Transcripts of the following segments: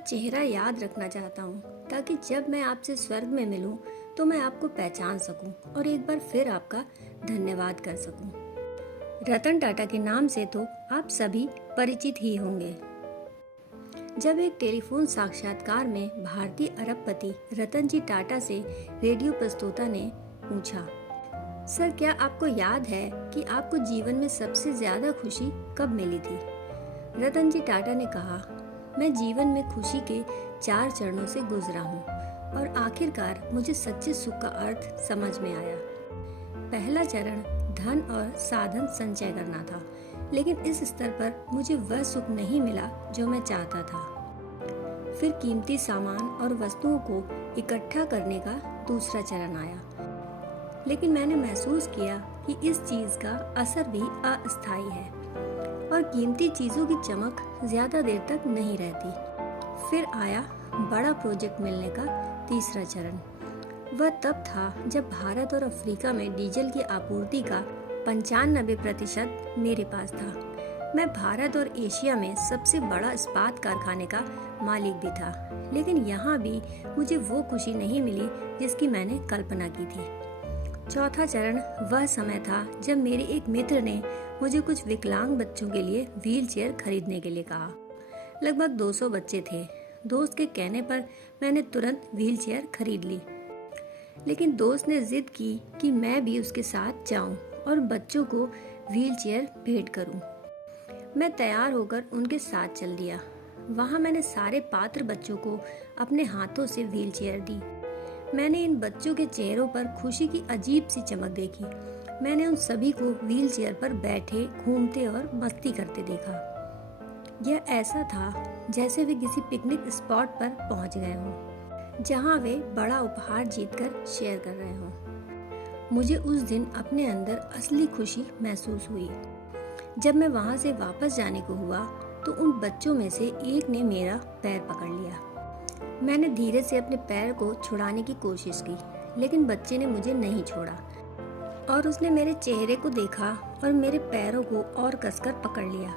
चेहरा याद रखना चाहता हूँ ताकि जब मैं आपसे स्वर्ग में मिलूं तो मैं आपको पहचान सकूं और एक बार फिर आपका धन्यवाद कर सकूं। रतन टाटा के नाम से तो आप सभी परिचित ही होंगे। जब एक टेलीफोन साक्षात्कार में भारतीय अरबपति रतन जी टाटा से रेडियो प्रस्तोता ने पूछा, सर क्या आपको याद है कि आपको जीवन में सबसे ज्यादा खुशी कब मिली थी? रतन जी टाटा ने कहा, मैं जीवन में खुशी के 4 चरणों से गुजरा हूँ और आखिरकार मुझे सच्चे सुख का अर्थ समझ में आया। पहला चरण धन और साधन संचय करना था, लेकिन इस स्तर पर मुझे वह सुख नहीं मिला जो मैं चाहता था। फिर कीमती सामान और वस्तुओं को इकट्ठा करने का दूसरा चरण आया, लेकिन मैंने महसूस किया कि इस चीज का असर भी अस्थायी है और कीमती चीजों की चमक ज्यादा देर तक नहीं रहती। फिर आया बड़ा प्रोजेक्ट मिलने का तीसरा चरण। वह तब था जब भारत और अफ्रीका में डीजल की आपूर्ति का 95% मेरे पास था। मैं भारत और एशिया में सबसे बड़ा इस्पात कारखाने का मालिक भी था, लेकिन यहाँ भी मुझे वो खुशी नहीं मिली जिसकी मैंने कल्पना की थी। चौथा चरण वह समय था जब मेरे एक मित्र ने मुझे कुछ विकलांग बच्चों के लिए व्हील चेयर खरीदने के लिए कहा। लगभग 200 बच्चे थे। दोस्त के कहने पर मैंने तुरंत व्हील चेयर खरीद ली, लेकिन दोस्त ने जिद की कि मैं भी उसके साथ जाऊं और बच्चों को व्हील चेयर भेंट करूं। मैं तैयार होकर उनके साथ चल दिया। वहां मैंने सारे पात्र बच्चों को अपने हाथों से व्हील चेयर दी। मैंने इन बच्चों के चेहरों पर खुशी की अजीब सी चमक देखी। मैंने उन सभी को व्हील चेयर पर बैठे, घूमते और मस्ती करते देखा। यह ऐसा था जैसे वे किसी पिकनिक स्पॉट पर पहुंच गए हों, जहां वे बड़ा उपहार जीतकर शेयर कर रहे हों। मुझे उस दिन अपने अंदर असली खुशी महसूस हुई। जब मैं वहां से वापस जाने को हुआ तो उन बच्चों में से एक ने मेरा पैर पकड़ लिया। मैंने धीरे से अपने पैर को छुड़ाने की कोशिश की, लेकिन बच्चे ने मुझे नहीं छोड़ा और उसने मेरे चेहरे को देखा और मेरे पैरों को और कसकर पकड़ लिया।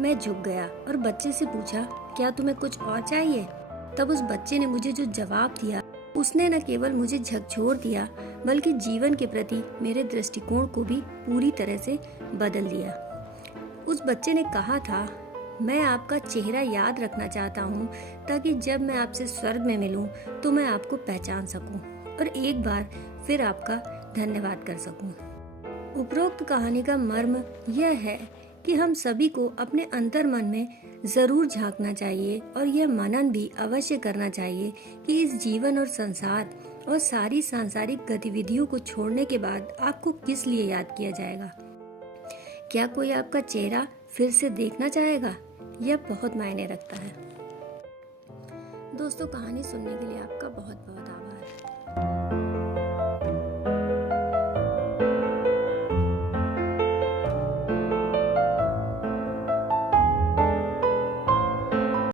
मैं झुक गया और बच्चे से पूछा, क्या तुम्हें कुछ और चाहिए? तब उस बच्चे ने मुझे जो जवाब दिया, उसने न केवल मुझे झकझोर दिया बल्कि जीवन के प्रति मेरे दृष्टिकोण को भी पूरी तरह से बदल दिया। उस बच्चे ने कहा था, मैं आपका चेहरा याद रखना चाहता हूँ ताकि जब मैं आपसे स्वर्ग में मिलूं तो मैं आपको पहचान सकूं और एक बार फिर आपका धन्यवाद कर सकूं। उपरोक्त कहानी का मर्म यह है कि हम सभी को अपने अंतर मन में जरूर झांकना चाहिए और यह मनन भी अवश्य करना चाहिए कि इस जीवन और संसार और सारी सांसारिक गतिविधियों को छोड़ने के बाद आपको किस लिए याद किया जाएगा। क्या कोई आपका चेहरा फिर से देखना चाहेगा? यह बहुत मायने रखता है। दोस्तों, कहानी सुनने के लिए आपका बहुत बहुत